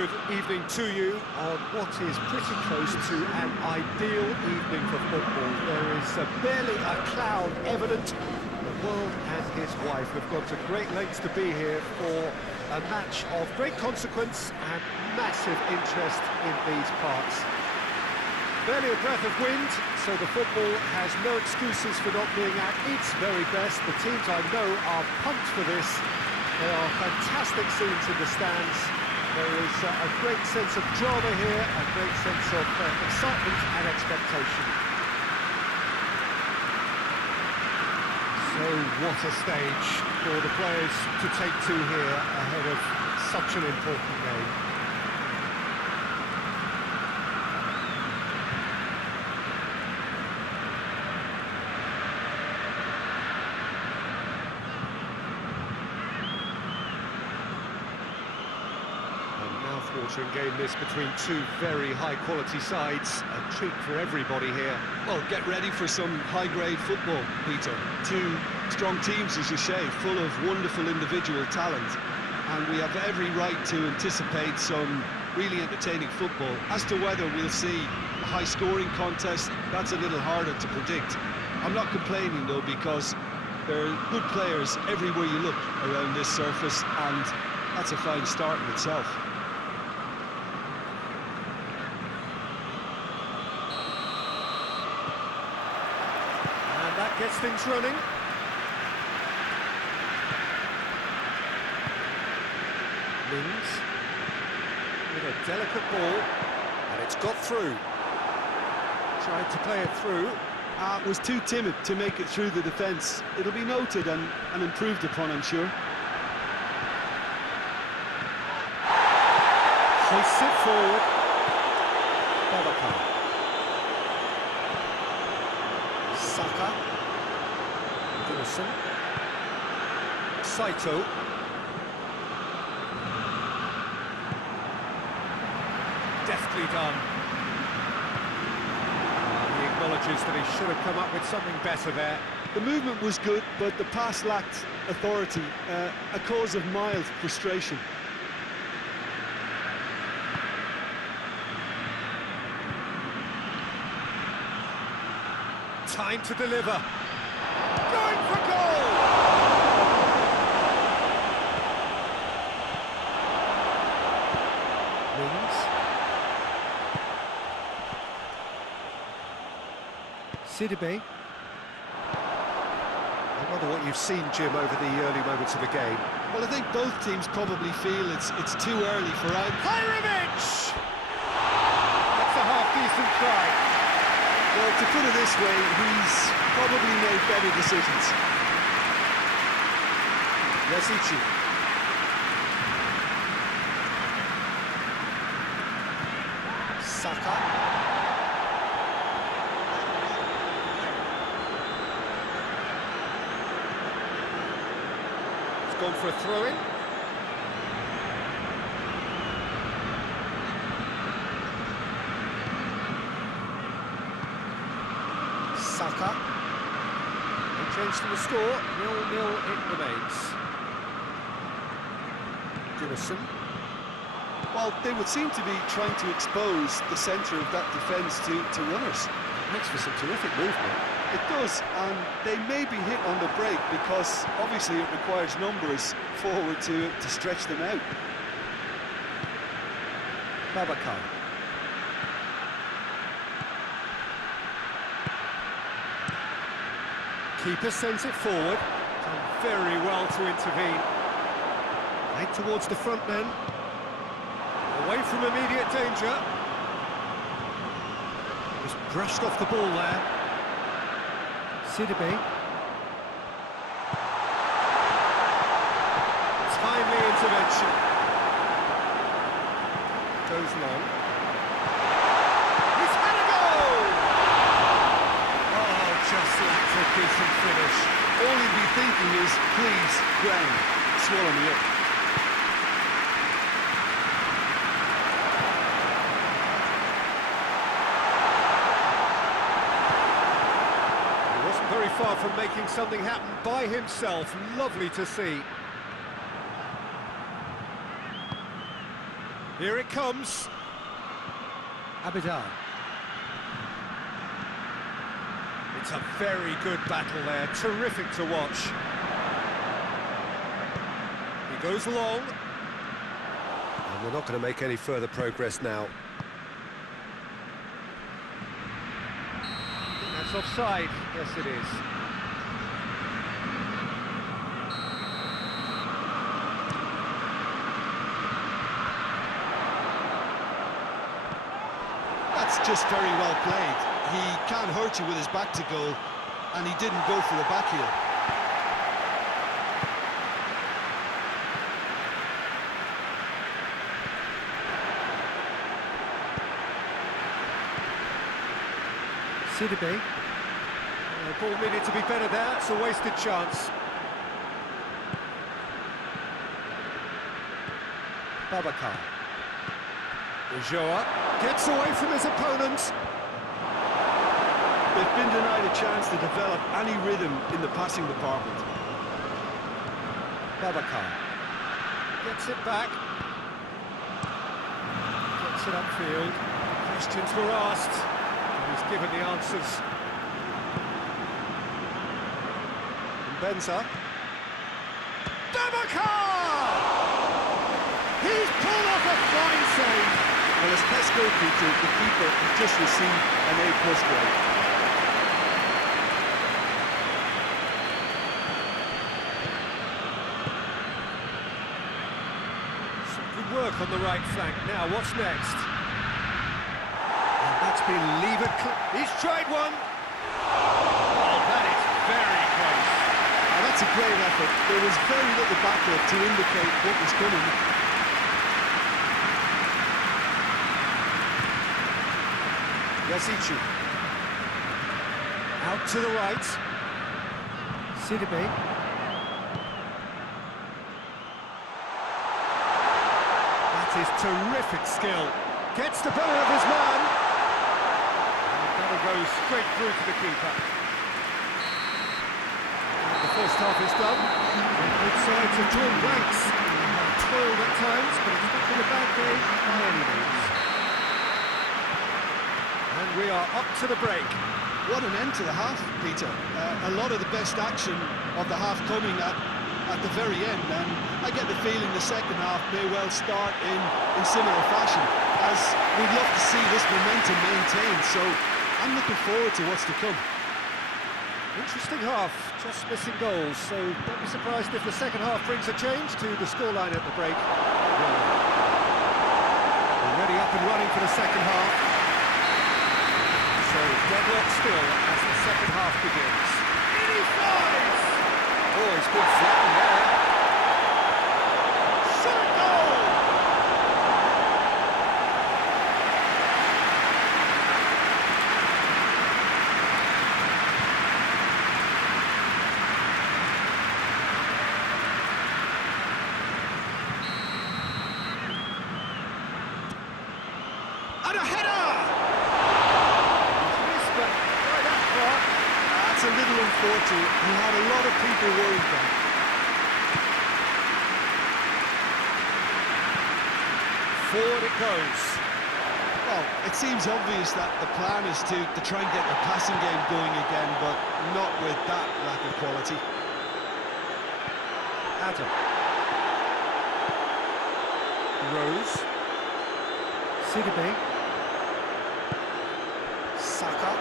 good evening to you on what is pretty close to an ideal evening for football. There is barely a cloud evident. The world and his wife have gone to great lengths to be here for a match of great consequence and massive interest in these parts. Barely a breath of wind, so the football has no excuses for not being at its very best. The teams I know are pumped for this. There are fantastic scenes in the stands. There is a great sense of drama here, a great sense of excitement and expectation. So what a stage for the players to take to here ahead of such an important game. Watering game this between two very high-quality sides. A treat for everybody here. Well, get ready for some high-grade football, Peter. Two strong teams, as you say, full of wonderful individual talent. And we have every right to anticipate some really entertaining football. As to whether we'll see a high-scoring contest, that's a little harder to predict. I'm not complaining, though, because there are good players everywhere you look around this surface, and that's a fine start in itself. That gets things running. Mings with a delicate ball, and it's got through. Tried to play it through. Was too timid to make it through the defence. It'll be noted and improved upon, I'm sure. Hoists it forward. Babacar. Saka. Wilson. Saito. Deftly done. He acknowledges that he should have come up with something better there. The movement was good, but the pass lacked authority, a cause of mild frustration. Time to deliver. Going for goal! Mings. Sidibe. I wonder what you've seen, Jim, over the early moments of the game. Well, I think both teams probably feel it's too early for Anka. Pyramich! That's a half-decent try. Well, to put it this way, he's probably made better decisions. Yasichi. Saka. He's gone for a throw-in. Saka. No change to the score, 0-0 it remains. Jimison. Well, they would seem to be trying to expose the centre of that defence to runners. It makes for some terrific movement. It does, and they may be hit on the break because obviously it requires numbers forward to stretch them out. Babacar. Keeper sends it forward. Done very well to intervene. Right towards the front men. Away from immediate danger. Just brushed off the ball there. Sidibe. Timely intervention. Goes long. He's had a goal! Oh, just lacked a decent finish. All he'd be thinking is, please, ground, swallow me up. He wasn't very far from making something happen by himself. Lovely to see. Here it comes. Abidal. It's a very good battle there, terrific to watch. He goes long. And we're not going to make any further progress now. That's offside. Yes, it is. That's just very well played. He can't hurt you with his back to goal, and he didn't go for the back heel. Sidibe. The ball needed to be better there, it's a wasted chance. Babacar. Ulloa gets away from his opponent. They've been denied a chance to develop any rhythm in the passing department. Babacar gets it back. Gets it upfield. Questions were asked. He's given the answers. Benza. Babacar! He's pulled off a fine save. Well, as Tesco Peter, the keeper has just received an A+ grade. Some good work on the right flank. Now, what's next? And that's been levered. He's tried one. Oh, that is very close. Now, that's a great effort. There was very little backup to indicate what was coming. Yasichu. Out to the right. Sidibe. That is terrific skill. Gets the better of his man. And that'll go straight through to the keeper. And the first half is done. Both sides have drawn blanks. Toiled at times, but it's not been a bad game by any means. And we are up to the break. What an end to the half, Peter. A lot of the best action of the half coming at the very end, and I get the feeling the second half may well start in similar fashion, as we'd love to see this momentum maintained, so I'm looking forward to what's to come. Interesting half, just missing goals, so don't be surprised if the second half brings a change to the scoreline at the break. We're already up and running for the second half. So deadlock still as the second half begins. In he flies! Oh, he's been flattened there. Shot goal! And a header! That's a little unfortunate. He had a lot of people worried then. Forward it goes. Well, it seems obvious that the plan is to try and get the passing game going again, but not with that lack of quality. Adam. Rose. Sidibe. Saka.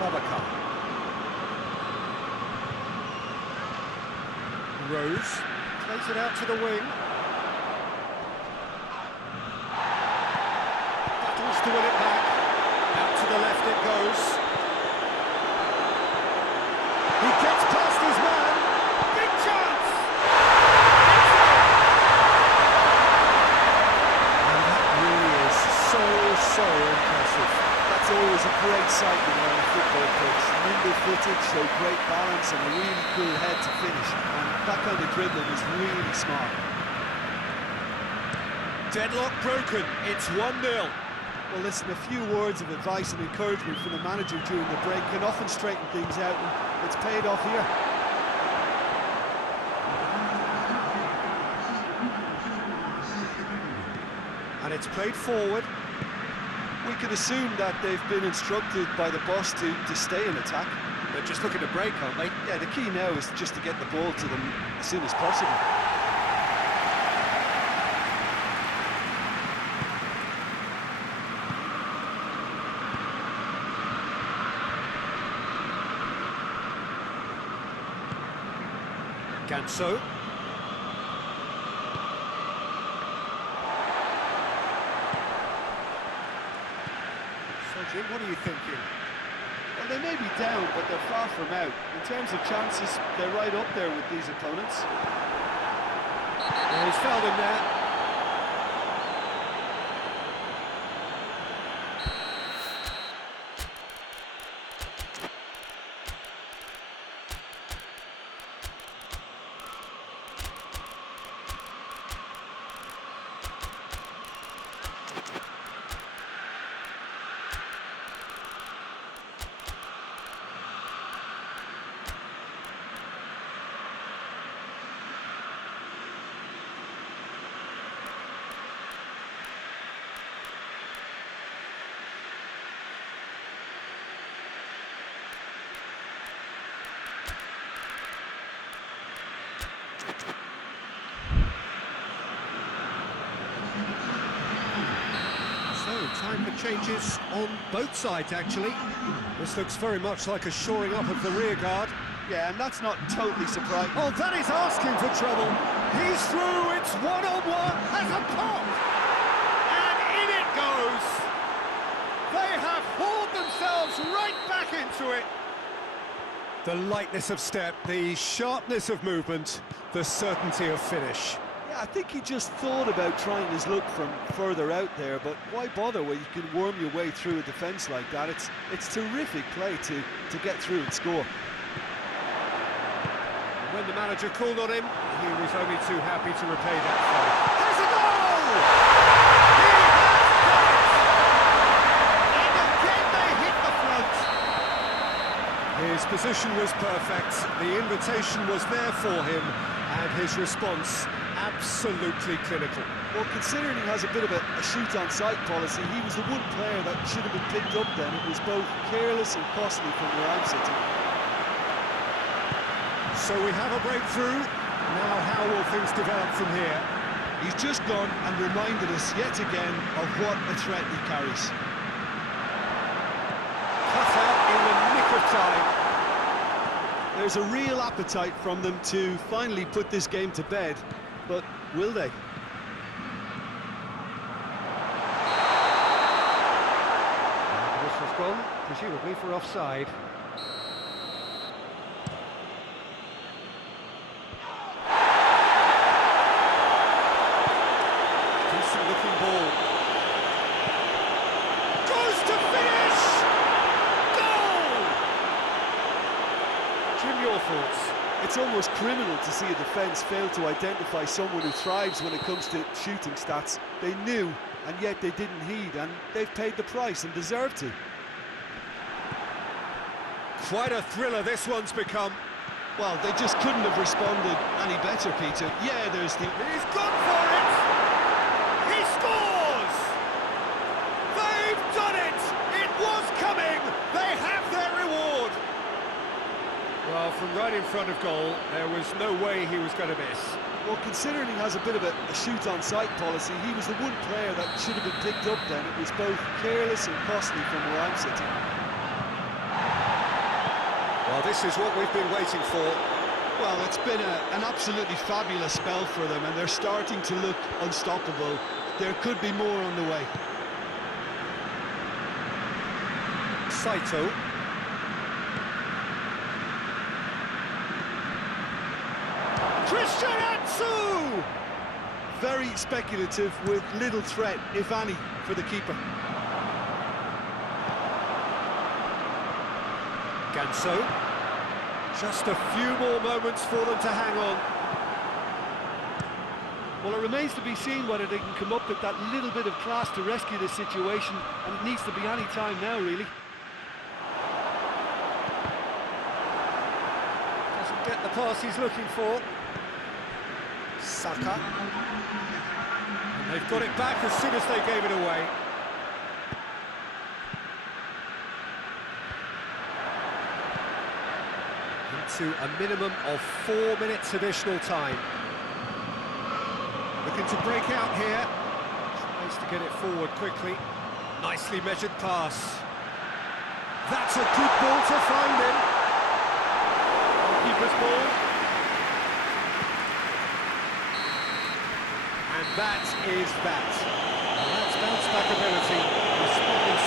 Babacar. Rose plays it out to the wing. Battles to win it back. Out to the left it goes. He gets past his man. Big chance! And that really is so impressive. That's always a great sight when you're on a football pitch. Nimble-footed, show great balance and a really cool head to finish. And that kind of dribbling is really smart. Deadlock broken. It's 1-0. Well, listen, a few words of advice and encouragement from the manager during the break can often straighten things out, and it's paid off here. And it's played forward. We can assume that they've been instructed by the boss to stay in attack. They're just looking to break, aren't they? Yeah, the key now is just to get the ball to them as soon as possible. Ganso. So, Jim, what are you thinking? Well, they may be down, but they're far from out. In terms of chances, they're right up there with these opponents. Yeah, he's fouled him there. Time for changes on both sides, actually. This looks very much like a shoring up of the rear guard. Yeah, and that's not totally surprising. Oh, that is asking for trouble. He's through, it's one-on-one, has a pop! And in it goes! They have hauled themselves right back into it. The lightness of step, the sharpness of movement, the certainty of finish. Yeah, I think he just thought about trying his luck from further out there, but why bother when you can worm your way through a defence like that? It's terrific play to get through and score. When the manager called on him, he was only too happy to repay that faith. There's a goal! He has done it! And again they hit the front. His position was perfect, the invitation was there for him, and his response absolutely clinical. Well, considering he has a bit of a shoot-on-sight policy, he was the one player that should have been picked up then. It was both careless and costly from where I'm sitting. So we have a breakthrough. Now how will things develop from here? He's just gone and reminded us yet again of what a threat he carries. Cut out in the nick of time. There's a real appetite from them to finally put this game to bed, but will they? This has gone, presumably for offside. Decent looking ball. Goes to finish! Goal! Jim, your thoughts? It's almost criminal to see a defence fail to identify someone who thrives when it comes to shooting stats. They knew, and yet they didn't heed, and they've paid the price and deserve to. Quite a thriller this one's become. Well, they just couldn't have responded any better, Peter. Yeah, there's the... He's gone for it! He scores! They've done it! It was coming! They have their reward! Well, from right in front of goal, there was no way he was going to miss. Well, considering he has a bit of a shoot-on-sight policy, he was the one player that should have been picked up then. It was both careless and costly from where I'm sitting. Well, this is what we've been waiting for. Well, it's been an absolutely fabulous spell for them, and they're starting to look unstoppable. There could be more on the way. Saito. Christian Atsu! Very speculative with little threat, if any, for the keeper. Ganso. Just a few more moments for them to hang on. Well, it remains to be seen whether they can come up with that little bit of class to rescue this situation, and it needs to be any time now, really. Doesn't get the pass he's looking for. Saka. And They've got it back as soon as they gave it away. Into a minimum of 4 minutes additional time. Looking to break out here. Tries to get it forward quickly. Nicely measured pass. That's a good ball to find him. Keeper's ball. And that is that. Well, that's bounce back ability. Responding